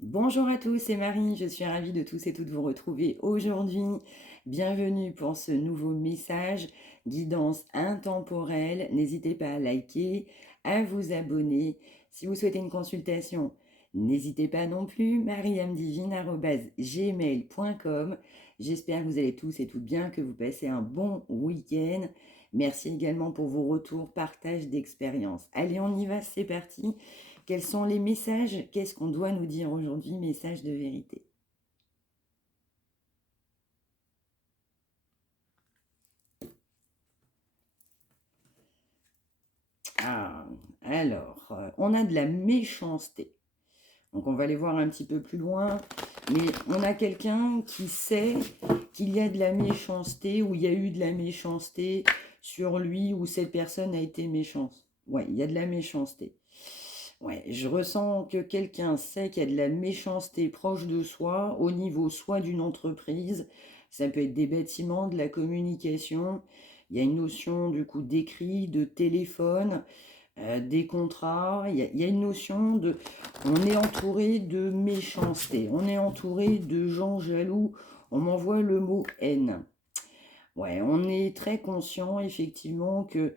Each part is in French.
Bonjour à tous, c'est Marie, je suis ravie de tous et toutes vous retrouver aujourd'hui. Bienvenue pour ce nouveau message, guidance intemporelle. N'hésitez pas à liker, à vous abonner. Si vous souhaitez une consultation, n'hésitez pas non plus, mariamdivine@gmail.com. J'espère que vous allez tous et toutes bien, que vous passez un bon week-end. Merci également pour vos retours, partage d'expérience. Allez, on y va, c'est parti. Quels sont les messages? Qu'est-ce qu'on doit nous dire aujourd'hui? Message de vérité. Ah, alors, on a de la méchanceté. Donc on va aller voir un petit peu plus loin. Mais on a quelqu'un qui sait qu'il y a de la méchanceté, ou il y a eu de la méchanceté sur lui, ou cette personne a été méchante. Ouais, il y a de la méchanceté. Ouais, je ressens que quelqu'un sait qu'il y a de la méchanceté proche de soi, au niveau soit d'une entreprise, ça peut être des bâtiments, de la communication, il y a une notion du coup d'écrit, de téléphone, des contrats, il y a une notion de... On est entouré de méchanceté, on est entouré de gens jaloux, on m'envoie le mot haine. Ouais, on est très conscient effectivement que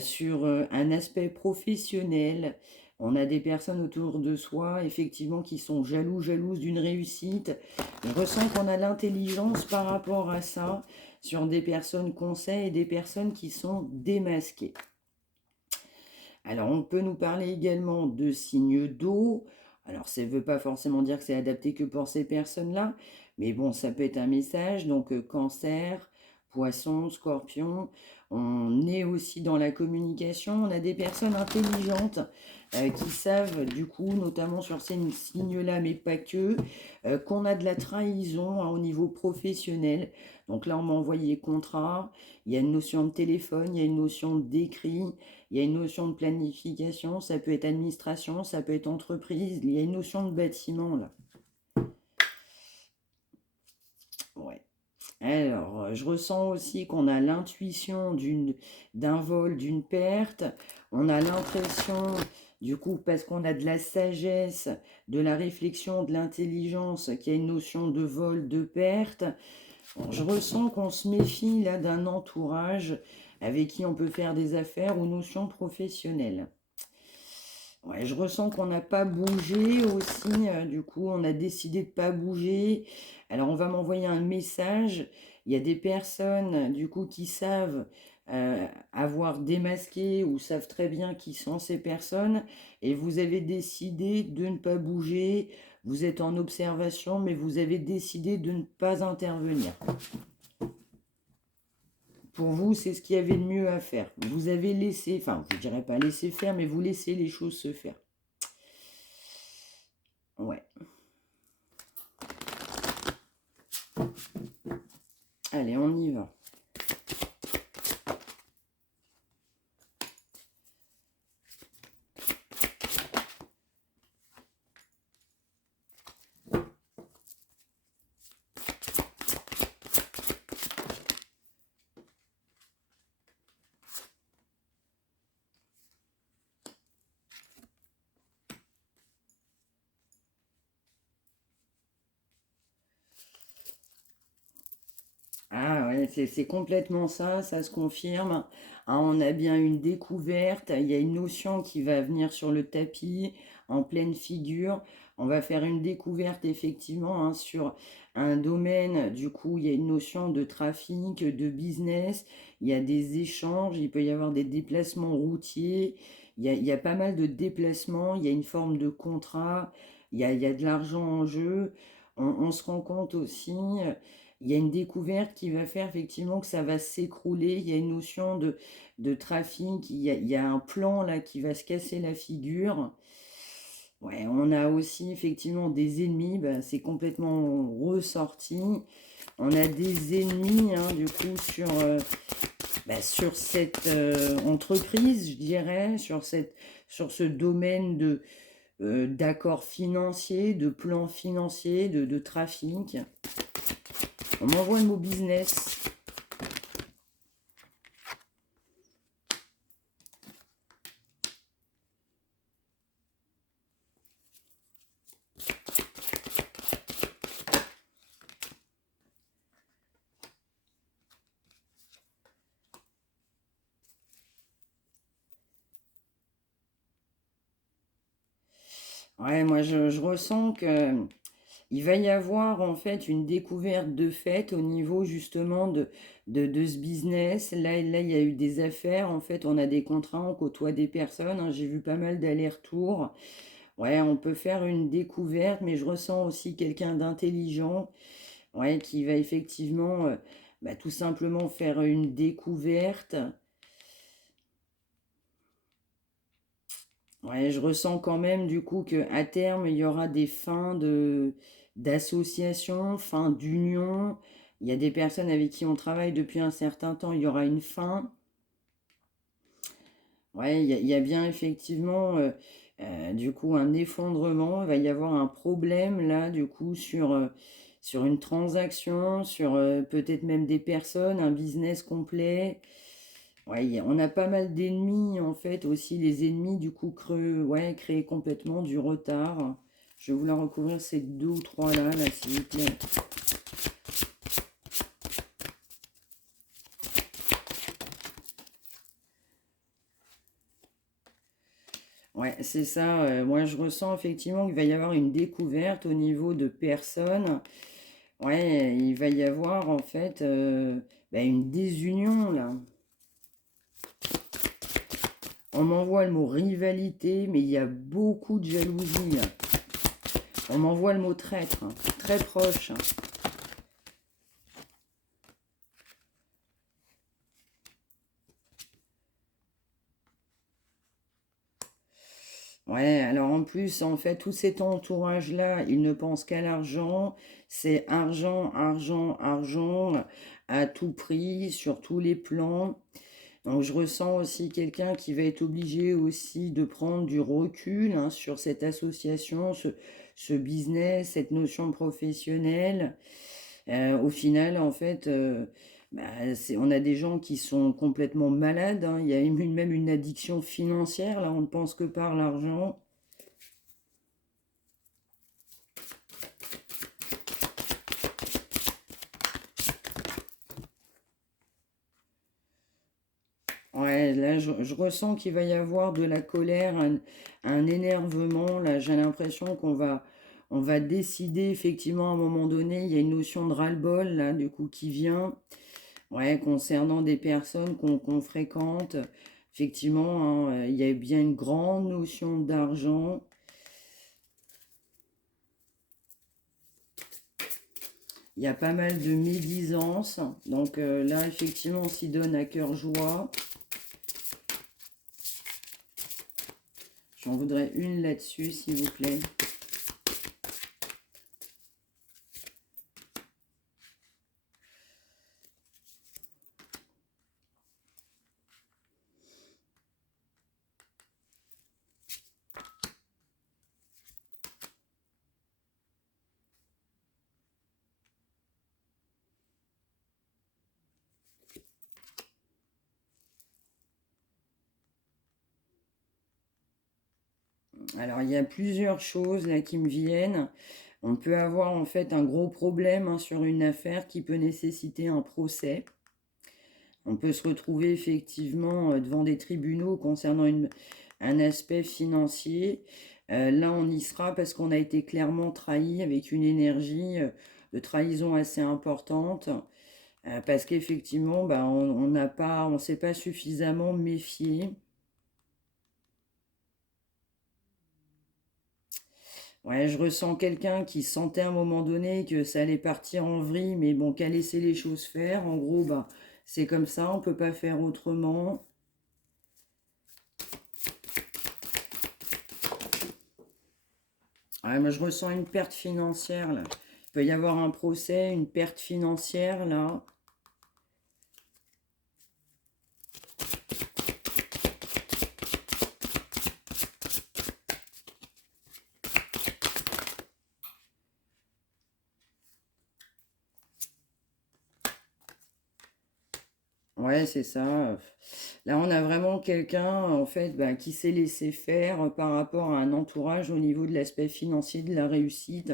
sur un aspect professionnel, on a des personnes autour de soi effectivement qui sont jalouses d'une réussite. Je ressens qu'on a l'intelligence par rapport à ça sur des personnes qu'on sait et des personnes qui sont démasquées. Alors, on peut nous parler également de signes d'eau. Alors, ça ne veut pas forcément dire que c'est adapté que pour ces personnes-là, mais bon, ça peut être un message. Donc, cancer, poisson, scorpion. On est aussi dans la communication. On a des personnes intelligentes qui savent, du coup, notamment sur ces signes-là, mais pas que, qu'on a de la trahison hein, au niveau professionnel. Donc là, on m'a envoyé contrat. Il y a une notion de téléphone, il y a une notion d'écrit. Il y a une notion de planification, ça peut être administration, ça peut être entreprise, il y a une notion de bâtiment là. Ouais. Alors, je ressens aussi qu'on a l'intuition d'un vol, d'une perte. On a l'impression, du coup, parce qu'on a de la sagesse, de la réflexion, de l'intelligence, qu'il y a une notion de vol, de perte. Bon, je ressens qu'on se méfie là d'un entourage avec qui on peut faire des affaires ou notions professionnelles. Ouais, je ressens qu'on n'a pas bougé aussi, du coup, on a décidé de pas bouger. Alors, on va m'envoyer un message. Il y a des personnes, du coup, qui savent avoir démasqué ou savent très bien qui sont ces personnes. Et vous avez décidé de ne pas bouger. Vous êtes en observation, mais vous avez décidé de ne pas intervenir. Pour vous, c'est ce qu'il y avait de mieux à faire. Vous avez laissé, enfin, je ne dirais pas laisser faire, mais vous laissez les choses se faire. Ouais. Allez, on y va. Ah ouais, c'est complètement ça, ça se confirme. Hein, on a bien une découverte, il y a une notion qui va venir sur le tapis en pleine figure. On va faire une découverte effectivement hein, sur un domaine, du coup il y a une notion de trafic, de business, il y a des échanges, il peut y avoir des déplacements routiers, il y a pas mal de déplacements, il y a une forme de contrat, il y a de l'argent en jeu. On se rend compte aussi il y a une découverte qui va faire effectivement que ça va s'écrouler. Il y a une notion de trafic, il y a un plan là qui va se casser la figure. Ouais, on a aussi effectivement des ennemis, bah, c'est complètement ressorti. On a des ennemis hein, du coup sur cette entreprise, je dirais, sur ce domaine d'accords financiers, de plans financiers, de trafic. On m'envoie le mot business. Ouais, moi je ressens que il va y avoir en fait une découverte de fait au niveau justement de ce business. Là, il y a eu des affaires, en fait, on a des contrats, on côtoie des personnes, hein, j'ai vu pas mal d'allers-retours. Ouais, on peut faire une découverte, mais je ressens aussi quelqu'un d'intelligent, ouais, qui va effectivement bah, tout simplement faire une découverte. Ouais, je ressens quand même du coup que à terme, il y aura des fins d'association, fin d'union. Il y a des personnes avec qui on travaille depuis un certain temps, il y aura une fin. Ouais, il y a bien effectivement du coup un effondrement. Il va y avoir un problème là du coup sur une transaction, sur peut-être même des personnes, un business complet. Ouais, on a pas mal d'ennemis en fait aussi. Les ennemis du coup ouais, créent complètement du retard. Je vais vous la recouvrir ces deux ou trois là, s'il vous plaît. Ouais, c'est ça. Moi, je ressens effectivement qu'il va y avoir une découverte au niveau de personnes. Ouais, il va y avoir en fait bah, une désunion là. On m'envoie le mot rivalité, mais il y a beaucoup de jalousie là. On m'envoie le mot traître, hein, très proche. Ouais, alors en plus, en fait, tout cet entourage-là, il ne pense qu'à l'argent. C'est argent, argent, argent, à tout prix, sur tous les plans. Donc je ressens aussi quelqu'un qui va être obligé aussi de prendre du recul hein, sur cette association, ce business, cette notion professionnelle. Au final, en fait, bah, on a des gens qui sont complètement malades, hein. Il y a même une addiction financière, là, on ne pense que par l'argent. Ouais, là, je ressens qu'il va y avoir de la colère, un énervement. Là, j'ai l'impression on va décider, effectivement, à un moment donné, il y a une notion de ras-le-bol, là, du coup, qui vient. Ouais, concernant des personnes qu'on fréquente. Effectivement, hein, il y a bien une grande notion d'argent. Il y a pas mal de médisance. Donc là, effectivement, on s'y donne à cœur joie. J'en voudrais une là-dessus, s'il vous plaît. Alors, il y a plusieurs choses là qui me viennent. On peut avoir en fait un gros problème hein, sur une affaire qui peut nécessiter un procès. On peut se retrouver effectivement devant des tribunaux concernant un aspect financier. Là, on y sera parce qu'on a été clairement trahi avec une énergie de trahison assez importante. Parce qu'effectivement, bah, on n'a pas, on s'est pas suffisamment méfié. Ouais, je ressens quelqu'un qui sentait à un moment donné que ça allait partir en vrille, mais bon, qu'à laisser les choses faire. En gros, bah, c'est comme ça, on peut pas faire autrement. Ouais, moi, je ressens une perte financière, là. Il peut y avoir un procès, une perte financière, là. Ouais, c'est ça. Là, on a vraiment quelqu'un, en fait, bah, qui s'est laissé faire par rapport à un entourage au niveau de l'aspect financier de la réussite.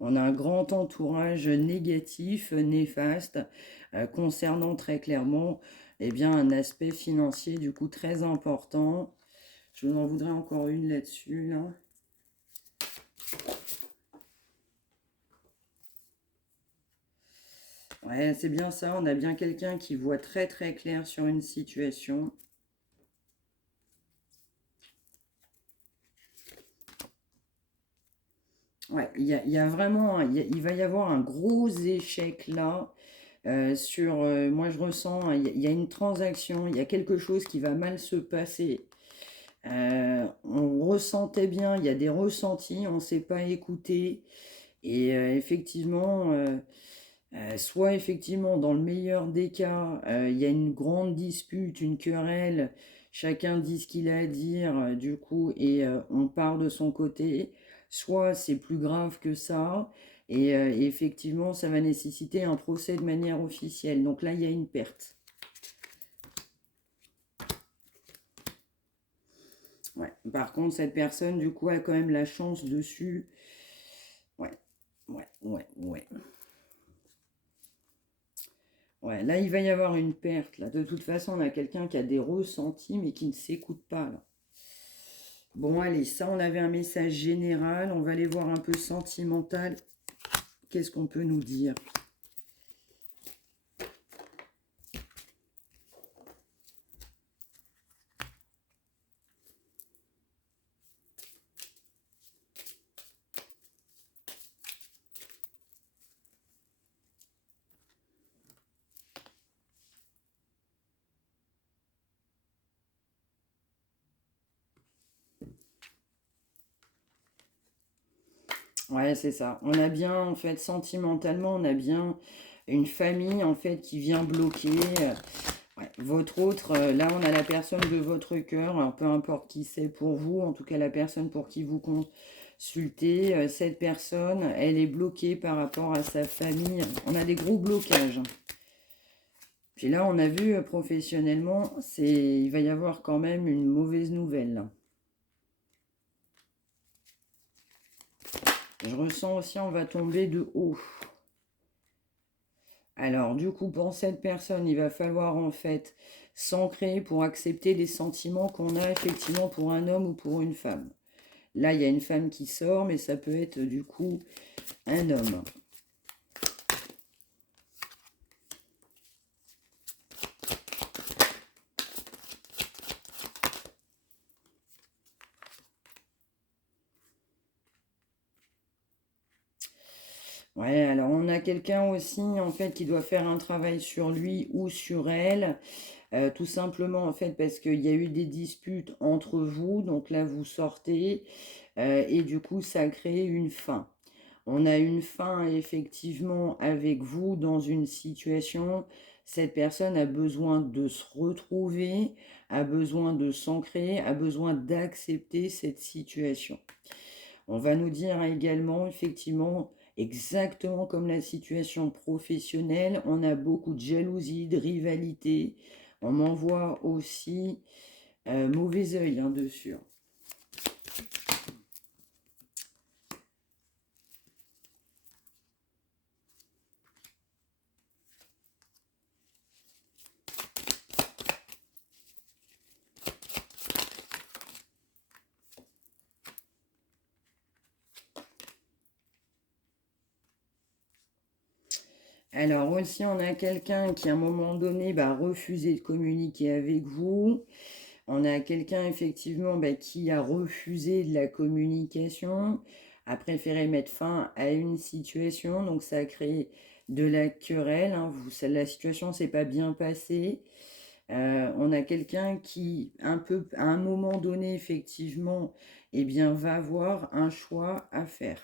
On a un grand entourage négatif, néfaste, concernant très clairement, eh bien, un aspect financier, du coup, très important. Je vous en voudrais encore une là-dessus, là. Ouais, c'est bien ça. On a bien quelqu'un qui voit très très clair sur une situation. Ouais, il y a vraiment, il va y avoir un gros échec là. Moi je ressens, il y a une transaction, il y a quelque chose qui va mal se passer. On ressentait bien, il y a des ressentis, on ne s'est pas écouté. Et effectivement, soit effectivement, dans le meilleur des cas, il y a une grande dispute, une querelle, chacun dit ce qu'il a à dire, du coup, et on part de son côté. Soit c'est plus grave que ça, et effectivement, ça va nécessiter un procès de manière officielle. Donc là, il y a une perte. Ouais. Par contre, cette personne, du coup, a quand même la chance dessus. Ouais, ouais. Ouais, là, il va y avoir une perte. Là. De toute façon, on a quelqu'un qui a des ressentis, mais qui ne s'écoute pas. Là. Bon, allez, ça, on avait un message général. On va aller voir un peu sentimental. Qu'est-ce qu'on peut nous dire? Ouais, c'est ça. On a bien, en fait, sentimentalement, on a bien une famille, en fait, qui vient bloquer. Ouais, votre autre, là, on a la personne de votre cœur, alors peu importe qui c'est pour vous, en tout cas la personne pour qui vous consultez, cette personne, elle est bloquée par rapport à sa famille. On a des gros blocages. Puis là, on a vu professionnellement, il va y avoir quand même une mauvaise nouvelle. Là. Je ressens aussi, on va tomber de haut. Alors, du coup, pour cette personne, il va falloir en fait s'ancrer pour accepter les sentiments qu'on a effectivement pour un homme ou pour une femme. Là, il y a une femme qui sort, mais ça peut être du coup un homme. Ouais, alors on a quelqu'un aussi en fait qui doit faire un travail sur lui ou sur elle, tout simplement en fait parce qu'il y a eu des disputes entre vous, donc là vous sortez et du coup ça crée une fin. On a une fin effectivement avec vous dans une situation. Cette personne a besoin de se retrouver, a besoin de s'ancrer, a besoin d'accepter cette situation. On va nous dire également, effectivement, exactement comme la situation professionnelle, on a beaucoup de jalousie, de rivalité. On m'envoie aussi mauvais œil dessus. Alors aussi, on a quelqu'un qui à un moment donné va refuser de communiquer avec vous. On a quelqu'un effectivement qui a refusé de la communication, a préféré mettre fin à une situation, donc ça a créé de la querelle. La situation s'est pas bien passée. On a quelqu'un qui, un peu, à un moment donné, effectivement, eh bien, va avoir un choix à faire.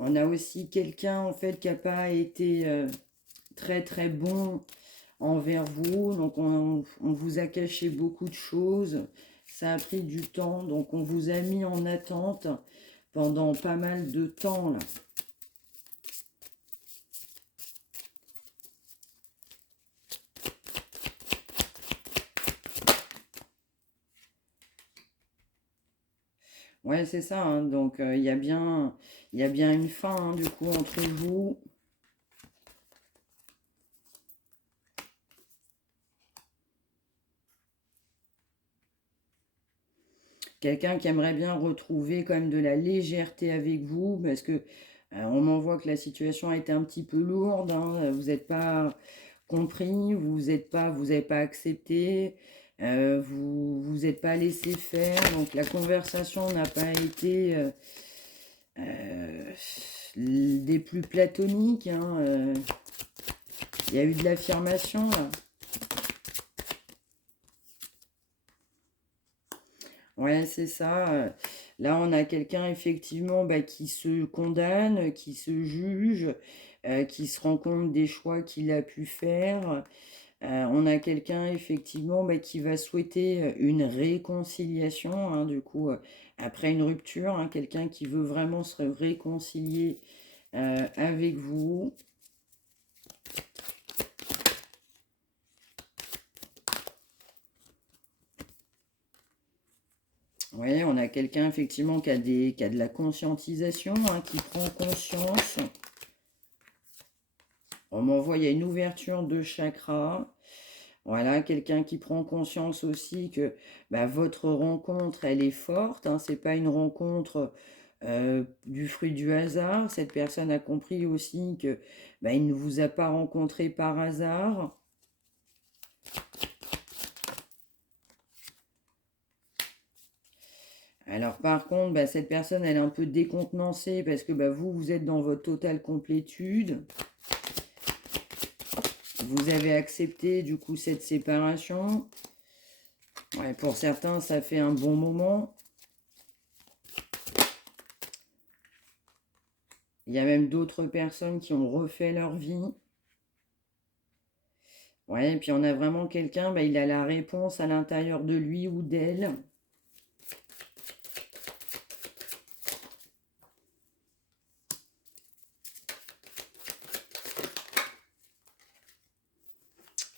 On a aussi quelqu'un, en fait, qui n'a pas été très, très bon envers vous. Donc, on vous a caché beaucoup de choses. Ça a pris du temps. Donc, on vous a mis en attente pendant pas mal de temps, là. Ouais, c'est ça. Donc, il y a bien une fin, du coup, entre vous. Quelqu'un qui aimerait bien retrouver quand même de la légèreté avec vous, parce que On m'envoie que la situation a été un petit peu lourde, hein, vous n'êtes pas compris, vous n'avez pas accepté, vous n'êtes pas laissé faire, donc la conversation n'a pas été euh, des plus platoniques, hein, il y a eu de l'affirmation là. Ouais, c'est ça. Là, on a quelqu'un effectivement bah, qui se condamne, qui se juge, qui se rend compte des choix qu'il a pu faire. On a quelqu'un effectivement bah, qui va souhaiter une réconciliation, hein, du coup, après une rupture, hein, quelqu'un qui veut vraiment se réconcilier avec vous. Oui, on a quelqu'un effectivement qui a de la conscientisation, hein, qui prend conscience. On m'envoie, il y a une ouverture de chakra. Voilà, quelqu'un qui prend conscience aussi que bah, votre rencontre, elle est forte. Hein, c'est pas une rencontre du fruit du hasard. Cette personne a compris aussi que bah, il ne vous a pas rencontré par hasard. Alors par contre, bah, cette personne, elle est un peu décontenancée parce que bah, vous êtes dans votre totale complétude. Vous avez accepté du coup cette séparation. Ouais, pour certains, ça fait un bon moment. Il y a même d'autres personnes qui ont refait leur vie. Ouais, et puis on a vraiment quelqu'un, bah, il a la réponse à l'intérieur de lui ou d'elle.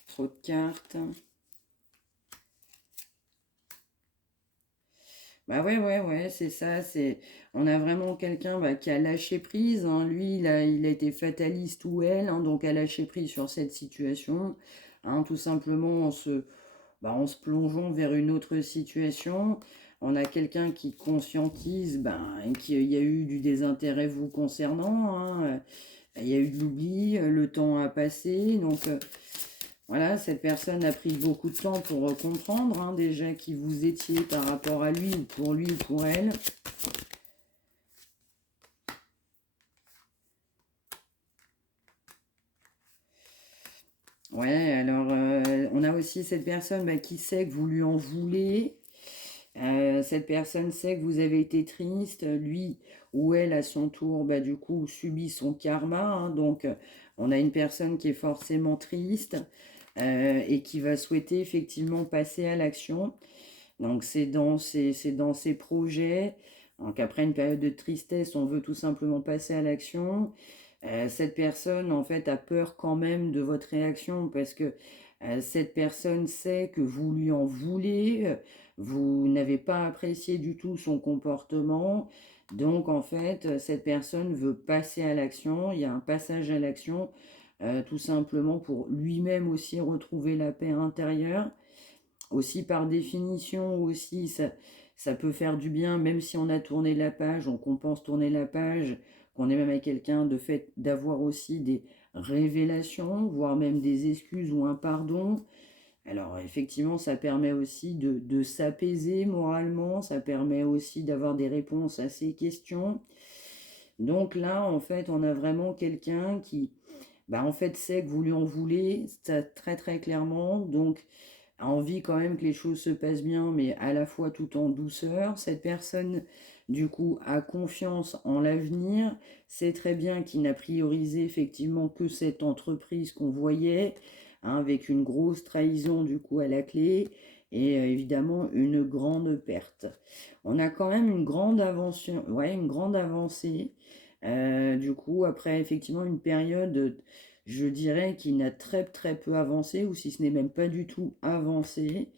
Trop de cartes. Bah ouais, c'est ça. On a vraiment quelqu'un bah, qui a lâché prise. Hein. Lui, il a été fataliste ou elle, hein, donc a lâché prise sur cette situation. Hein, tout simplement en se plongeant vers une autre situation. On a quelqu'un qui conscientise qu'il y a eu du désintérêt vous concernant. Hein. Il y a eu de l'oubli, le temps a passé. Donc voilà, cette personne a pris beaucoup de temps pour comprendre déjà qui vous étiez par rapport à lui ou pour elle. Ouais, alors on a aussi cette personne bah, qui sait que vous lui en voulez. Cette personne sait que vous avez été triste. Lui ou elle, à son tour, bah, du coup, subit son karma. Hein. Donc, on a une personne qui est forcément triste et qui va souhaiter effectivement passer à l'action. Donc, c'est dans ses projets. Donc, après une période de tristesse, on veut tout simplement passer à l'action. Cette personne, en fait, a peur quand même de votre réaction parce que cette personne sait que vous lui en voulez, vous n'avez pas apprécié du tout son comportement. Donc, en fait, cette personne veut passer à l'action. Il y a un passage à l'action, tout simplement pour lui-même aussi retrouver la paix intérieure. Aussi, par définition, aussi, ça peut faire du bien, même si on a tourné la page, qu'on pense tourner la page, qu'on est même avec quelqu'un, de fait d'avoir aussi des révélations, voire même des excuses ou un pardon. Alors, effectivement, ça permet aussi de s'apaiser moralement, ça permet aussi d'avoir des réponses à ces questions. Donc là, en fait, on a vraiment quelqu'un qui, bah, en fait, sait que vous lui en voulez, ça, très très clairement, donc a envie quand même que les choses se passent bien, mais à la fois tout en douceur. Cette personne, du coup, a confiance en l'avenir, sait très bien qu'il n'a priorisé effectivement que cette entreprise qu'on voyait, hein, avec une grosse trahison du coup à la clé, et évidemment une grande perte. On a quand même une grande avancée, ouais, une grande avancée. Du coup, après effectivement une période, je dirais, qui n'a très très peu avancé, ou si ce n'est même pas du tout avancé.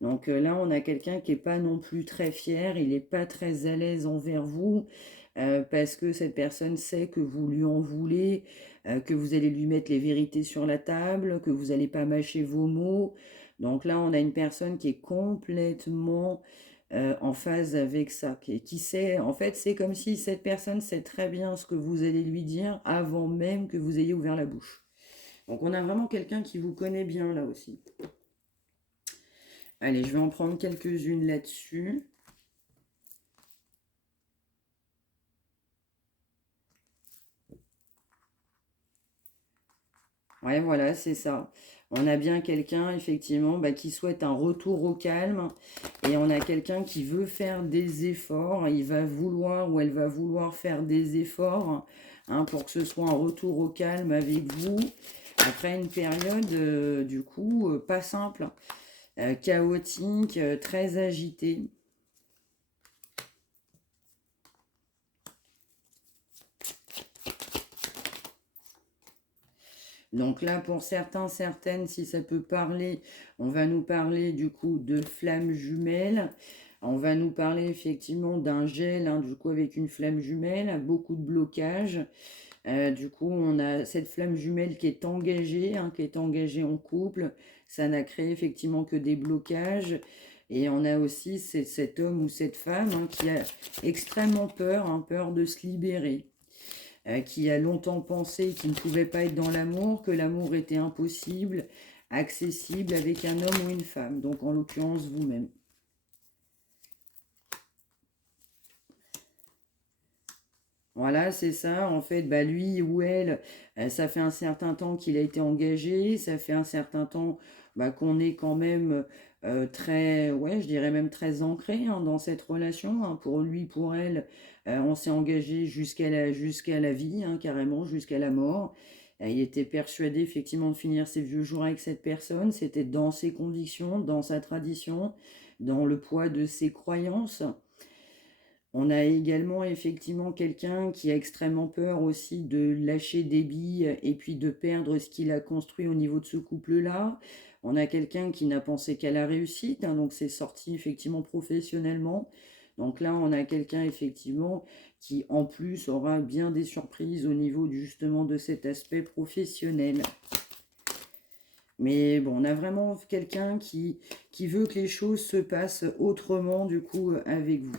Donc là, on a quelqu'un qui n'est pas non plus très fier, il n'est pas très à l'aise envers vous, parce que cette personne sait que vous lui en voulez, que vous allez lui mettre les vérités sur la table, que vous n'allez pas mâcher vos mots. Donc là, on a une personne qui est complètement en phase avec ça, qui sait, en fait, c'est comme si cette personne sait très bien ce que vous allez lui dire avant même que vous ayez ouvert la bouche. Donc on a vraiment quelqu'un qui vous connaît bien là aussi. Allez, je vais en prendre quelques-unes là-dessus. Ouais, voilà, c'est ça. On a bien quelqu'un, effectivement, bah, qui souhaite un retour au calme. Et on a quelqu'un qui veut faire des efforts. Il va vouloir ou elle va vouloir faire des efforts, hein, pour que ce soit un retour au calme avec vous. Après une période, du coup, pas simple, chaotique, très agitée. Donc là, pour certains, certaines, si ça peut parler, on va nous parler du coup de flammes jumelles. On va nous parler effectivement d'un gel, hein, du coup avec une flamme jumelle, beaucoup de blocages. Du coup, on a cette flamme jumelle qui est engagée, hein, qui est engagée en couple. Ça n'a créé effectivement que des blocages. Et on a aussi cet homme ou cette femme, hein, qui a extrêmement peur, hein, peur de se libérer, qui a longtemps pensé qu'il ne pouvait pas être dans l'amour, que l'amour était impossible, accessible avec un homme ou une femme, donc en l'occurrence vous-même. Voilà, c'est ça. En fait, bah, lui ou elle, ça fait un certain temps qu'il a été engagé, ça fait un certain temps, bah, qu'on est quand même très, ouais, je dirais même très ancré, hein, dans cette relation, hein. Pour lui, pour elle, on s'est engagé jusqu'à la vie, hein, carrément, jusqu'à la mort. Il était persuadé effectivement de finir ses vieux jours avec cette personne. C'était dans ses convictions, dans sa tradition, dans le poids de ses croyances. On a également effectivement quelqu'un qui a extrêmement peur aussi de lâcher des billes et puis de perdre ce qu'il a construit au niveau de ce couple-là. On a quelqu'un qui n'a pensé qu'à la réussite, hein, donc c'est sorti effectivement professionnellement. Donc là, on a quelqu'un effectivement qui en plus aura bien des surprises au niveau justement de cet aspect professionnel. Mais bon, on a vraiment quelqu'un qui veut que les choses se passent autrement du coup avec vous.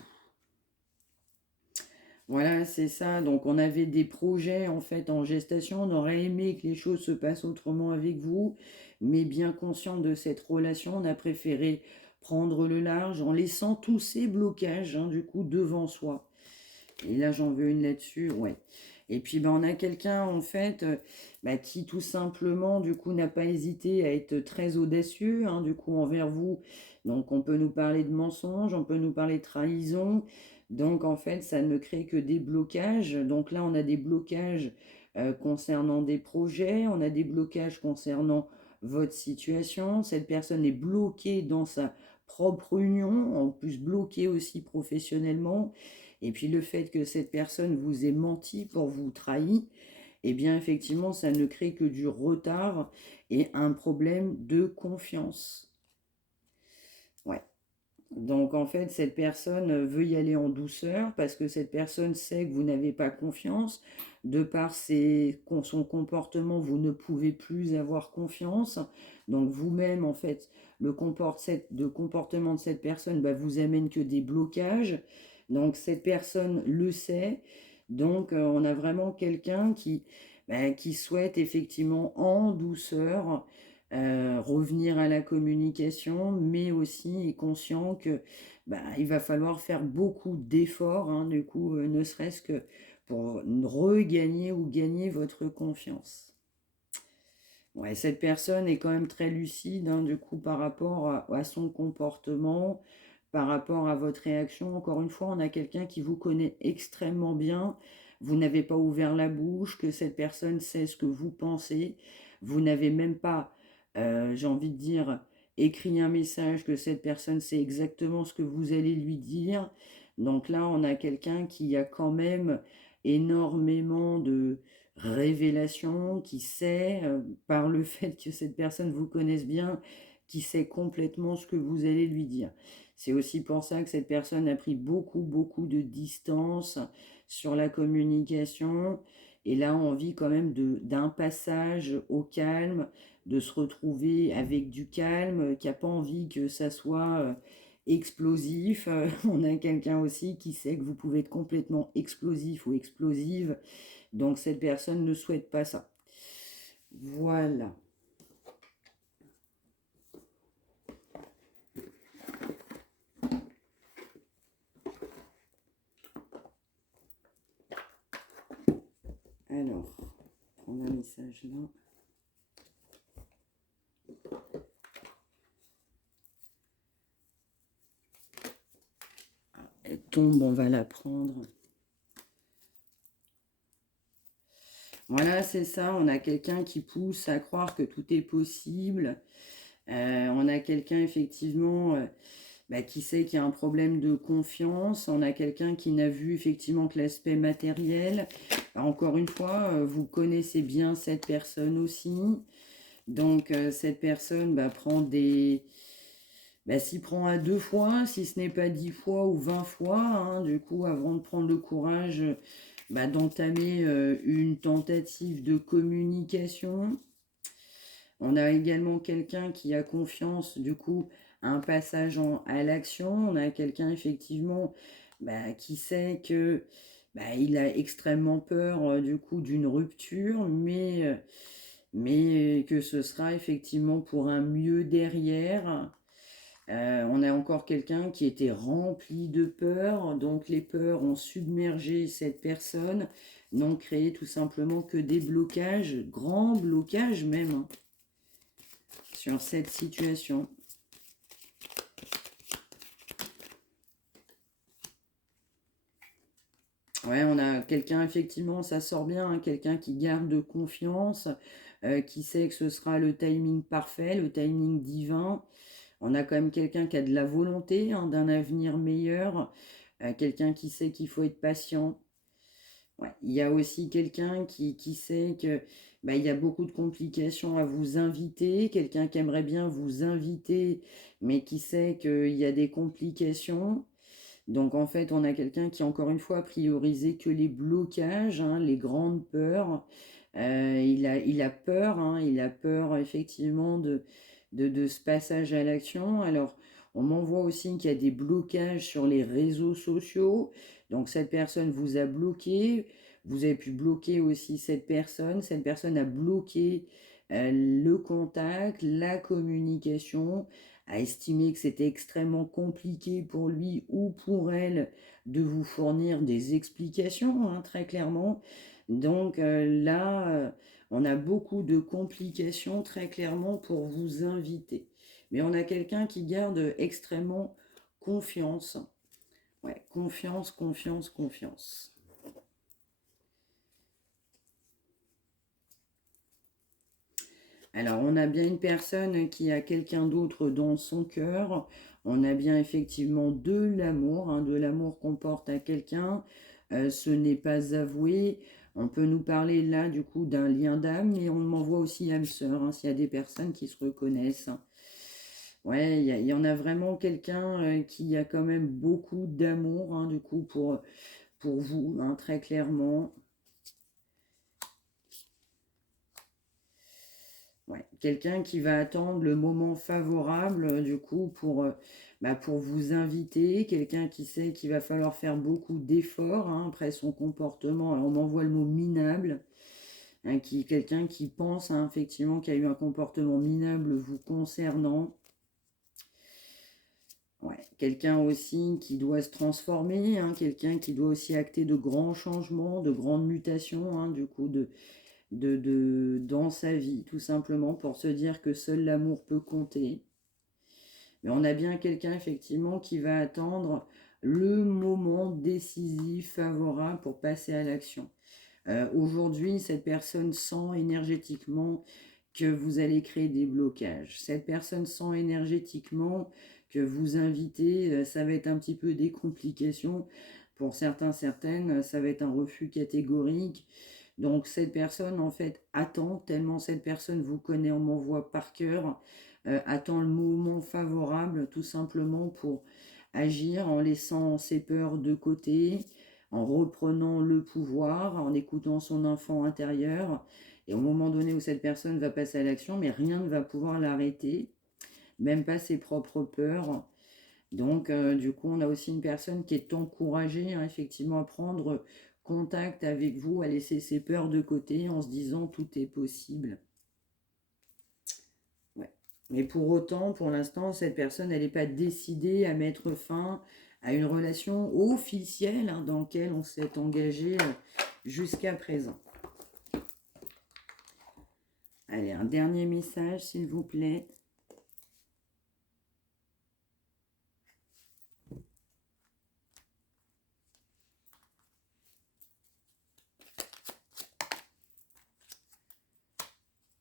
Voilà, c'est ça. Donc, on avait des projets en fait en gestation. On aurait aimé que les choses se passent autrement avec vous, mais bien conscient de cette relation, on a préféré prendre le large en laissant tous ces blocages, hein, du coup, devant soi. Et là, j'en veux une là-dessus, ouais. Et puis, ben, on a quelqu'un, en fait, bah, qui tout simplement, du coup, n'a pas hésité à être très audacieux, hein, du coup, envers vous. Donc, on peut nous parler de mensonges, on peut nous parler de trahison. Donc, en fait, ça ne crée que des blocages. Donc là, on a des blocages concernant des projets, on a des blocages concernant votre situation. Cette personne est bloquée dans sa propre union, en plus bloquée aussi professionnellement. Et puis le fait que cette personne vous ait menti pour vous trahir, eh bien effectivement, ça ne crée que du retard et un problème de confiance. Ouais. Donc en fait, cette personne veut y aller en douceur parce que cette personne sait que vous n'avez pas confiance. De par son comportement, vous ne pouvez plus avoir confiance. Donc vous-même, en fait, le comportement de cette personne, bah, vous amène que des blocages. Donc cette personne le sait. Donc on a vraiment quelqu'un bah, qui souhaite effectivement en douceur revenir à la communication, mais aussi est conscient que bah, il va falloir faire beaucoup d'efforts, hein, du coup, ne serait-ce que pour regagner ou gagner votre confiance. Ouais, cette personne est quand même très lucide, hein, du coup, par rapport à son comportement, par rapport à votre réaction. Encore une fois, on a quelqu'un qui vous connaît extrêmement bien. Vous n'avez pas ouvert la bouche, que cette personne sait ce que vous pensez. Vous n'avez même pas, j'ai envie de dire, écrit un message, que cette personne sait exactement ce que vous allez lui dire. Donc là, on a quelqu'un qui a quand même énormément de révélation, qui sait, par le fait que cette personne vous connaisse bien, qui sait complètement ce que vous allez lui dire. C'est aussi pour ça que cette personne a pris beaucoup, beaucoup de distance sur la communication. Et là, on vit quand même d'un passage au calme, de se retrouver avec du calme, qui n'a pas envie que ça soit explosif. On a quelqu'un aussi qui sait que vous pouvez être complètement explosif ou explosive. Donc cette personne ne souhaite pas ça. Voilà. Alors, prendre un message là. Elle tombe, on va la prendre. Voilà, c'est ça. On a quelqu'un qui pousse à croire que tout est possible. On a quelqu'un, effectivement, qui sait qu'il y a un problème de confiance. On a quelqu'un qui n'a vu, effectivement, que l'aspect matériel. Alors, encore une fois, vous connaissez bien cette personne aussi. Donc, cette personne prend des... s'y prend à 2 fois, si ce n'est pas 10 fois ou 20 fois, hein, du coup, avant de prendre le courage d'entamer une tentative de communication. On a également quelqu'un qui a confiance, du coup, à un passage à l'action. On a quelqu'un, effectivement, qui sait que il a extrêmement peur, du coup, d'une rupture, mais que ce sera effectivement pour un mieux derrière. On a encore quelqu'un qui était rempli de peur, donc les peurs ont submergé cette personne, n'ont créé tout simplement que des blocages, grands blocages même, hein, sur cette situation. Ouais, on a quelqu'un, effectivement, ça sort bien, hein, quelqu'un qui garde confiance, qui sait que ce sera le timing parfait, le timing divin. On a quand même quelqu'un qui a de la volonté, hein, d'un avenir meilleur, quelqu'un qui sait qu'il faut être patient. Ouais. Il y a aussi quelqu'un qui sait que il y a beaucoup de complications à vous inviter, quelqu'un qui aimerait bien vous inviter, mais qui sait qu'il y a des complications. Donc en fait, on a quelqu'un qui, encore une fois, a priorisé que les blocages, hein, les grandes peurs. Il a peur, hein, il a peur effectivement de ce passage à l'action. Alors, on m'envoie aussi qu'il y a des blocages sur les réseaux sociaux. Donc cette personne vous a bloqué. Vous avez pu bloquer aussi cette personne. Cette personne a bloqué le contact, la communication, a estimé que c'était extrêmement compliqué pour lui ou pour elle de vous fournir des explications, hein, très clairement. Donc là, on a beaucoup de complications très clairement pour vous inviter. Mais on a quelqu'un qui garde extrêmement confiance. Ouais, confiance, confiance, confiance. Alors, on a bien une personne qui a quelqu'un d'autre dans son cœur. On a bien effectivement de l'amour, hein, de l'amour qu'on porte à quelqu'un. Ce n'est pas avoué. On peut nous parler là, du coup, d'un lien d'âme, mais on m'envoie aussi âme sœur, hein, s'il y a des personnes qui se reconnaissent. Ouais, il y en a vraiment quelqu'un qui a quand même beaucoup d'amour, hein, du coup, pour vous, hein, très clairement. Ouais, quelqu'un qui va attendre le moment favorable, du coup, pour vous inviter. Quelqu'un qui sait qu'il va falloir faire beaucoup d'efforts, hein, après son comportement. Alors, on m'envoie le mot minable. Hein, quelqu'un qui pense, hein, effectivement, qu'il y a eu un comportement minable vous concernant. Ouais, quelqu'un aussi qui doit se transformer, hein, quelqu'un qui doit aussi acter de grands changements, de grandes mutations, hein, du coup, dans sa vie, tout simplement, pour se dire que seul l'amour peut compter. Mais on a bien quelqu'un, effectivement, qui va attendre le moment décisif, favorable pour passer à l'action. Aujourd'hui, cette personne sent énergétiquement que vous allez créer des blocages. Cette personne sent énergétiquement que vous invitez, ça va être un petit peu des complications. Pour certains, certaines, ça va être un refus catégorique. Donc cette personne, en fait, attend, tellement cette personne vous connaît, on m'envoie par cœur, attend le moment favorable, tout simplement pour agir en laissant ses peurs de côté, en reprenant le pouvoir, en écoutant son enfant intérieur. Et au moment donné où cette personne va passer à l'action, mais rien ne va pouvoir l'arrêter, même pas ses propres peurs. Donc, du coup, on a aussi une personne qui est encouragée, hein, effectivement, à prendre contact avec vous, à laisser ses peurs de côté en se disant tout est possible. Ouais. Mais pour autant, pour l'instant, cette personne, elle n'est pas décidée à mettre fin à une relation officielle, hein, dans laquelle on s'est engagé jusqu'à présent. Allez, un dernier message, s'il vous plaît.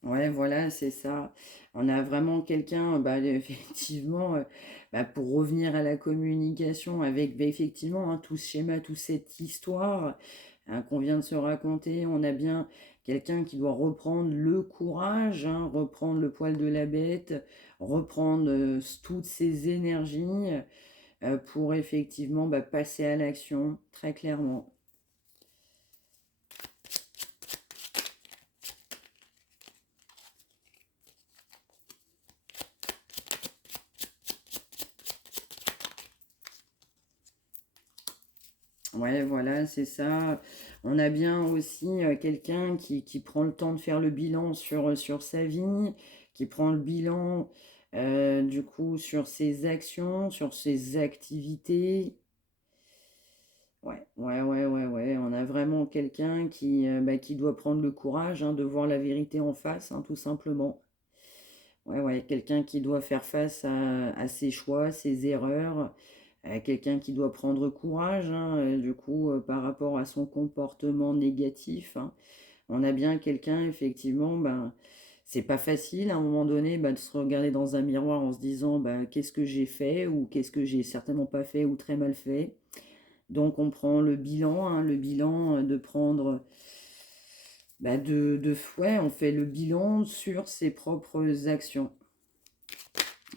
Ouais, voilà, c'est ça. On a vraiment quelqu'un, bah, effectivement, bah, pour revenir à la communication avec, bah, effectivement, hein, tout ce schéma, toute cette histoire, hein, qu'on vient de se raconter, on a bien quelqu'un qui doit reprendre le courage, hein, reprendre le poil de la bête, reprendre toutes ses énergies pour effectivement, bah, passer à l'action, très clairement. Ouais, voilà, c'est ça. On a bien aussi quelqu'un qui prend le temps de faire le bilan sur sa vie, qui prend le bilan du coup sur ses actions, sur ses activités. Ouais, ouais, ouais, ouais, ouais. On a vraiment quelqu'un bah, qui doit prendre le courage, hein, de voir la vérité en face, hein, tout simplement. Ouais, ouais, quelqu'un qui doit faire face à ses choix, ses erreurs, quelqu'un qui doit prendre courage, hein, du coup, par rapport à son comportement négatif, hein. On a bien quelqu'un, effectivement, ben, c'est pas facile à un moment donné bah, de se regarder dans un miroir en se disant bah, qu'est-ce que j'ai fait ou qu'est-ce que j'ai certainement pas fait ou très mal fait. Donc on prend le bilan, hein, le bilan de prendre bah, ouais, on fait le bilan sur ses propres actions.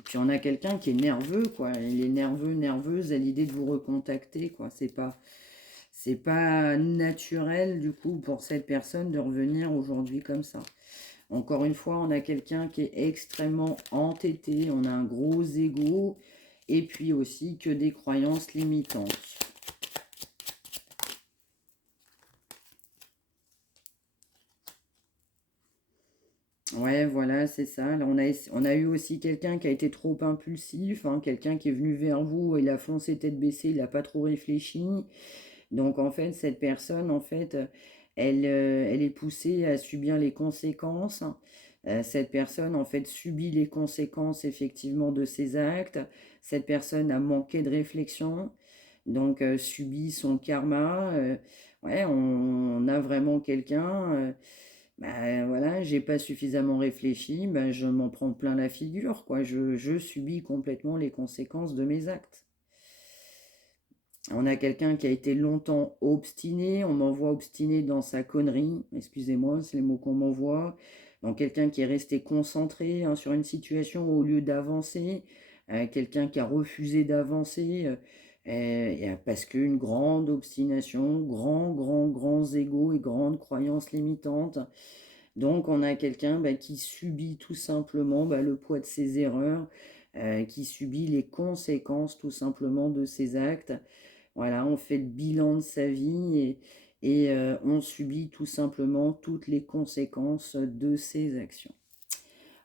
Puis on a quelqu'un qui est nerveux, quoi. Il est nerveux, nerveuse à l'idée de vous recontacter, quoi. C'est pas naturel, du coup, pour cette personne de revenir aujourd'hui comme ça. Encore une fois, on a quelqu'un qui est extrêmement entêté, on a un gros ego, et puis aussi que des croyances limitantes. Ouais, voilà, c'est ça. Là, on a eu aussi quelqu'un qui a été trop impulsif, hein, quelqu'un qui est venu vers vous, il a foncé tête baissée, il n'a pas trop réfléchi. Donc, en fait, cette personne, en fait, elle est poussée à subir les conséquences. Cette personne, en fait, subit les conséquences, effectivement, de ses actes. Cette personne a manqué de réflexion, donc subit son karma. Ouais, on a vraiment quelqu'un. Bah, voilà, j'ai pas suffisamment réfléchi, bah, je m'en prends plein la figure, quoi. Je subis complètement les conséquences de mes actes. On a quelqu'un qui a été longtemps obstiné, on m'envoie obstiné dans sa connerie, excusez-moi, c'est les mots qu'on m'envoie. Donc quelqu'un qui est resté concentré, hein, sur une situation au lieu d'avancer, quelqu'un qui a refusé d'avancer, parce qu'une grande obstination, grands égaux et grandes croyances limitantes. Donc on a quelqu'un bah, qui subit tout simplement bah, le poids de ses erreurs, qui subit les conséquences tout simplement de ses actes. Voilà, on fait le bilan de sa vie et on subit tout simplement toutes les conséquences de ses actions.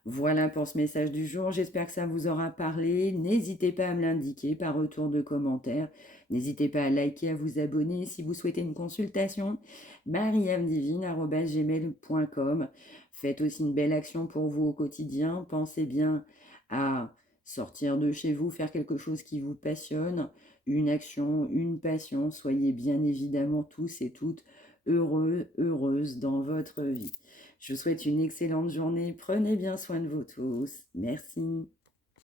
Voilà pour ce message du jour. J'espère que ça vous aura parlé. N'hésitez pas à me l'indiquer par retour de commentaire. N'hésitez pas à liker, à vous abonner. Si vous souhaitez une consultation, mariamedivine@gmail.com. Faites aussi une belle action pour vous au quotidien. Pensez bien à sortir de chez vous, faire quelque chose qui vous passionne, une action, une passion. Soyez bien évidemment tous et toutes heureux, heureuses dans votre vie. Je vous souhaite une excellente journée. Prenez bien soin de vous tous. Merci.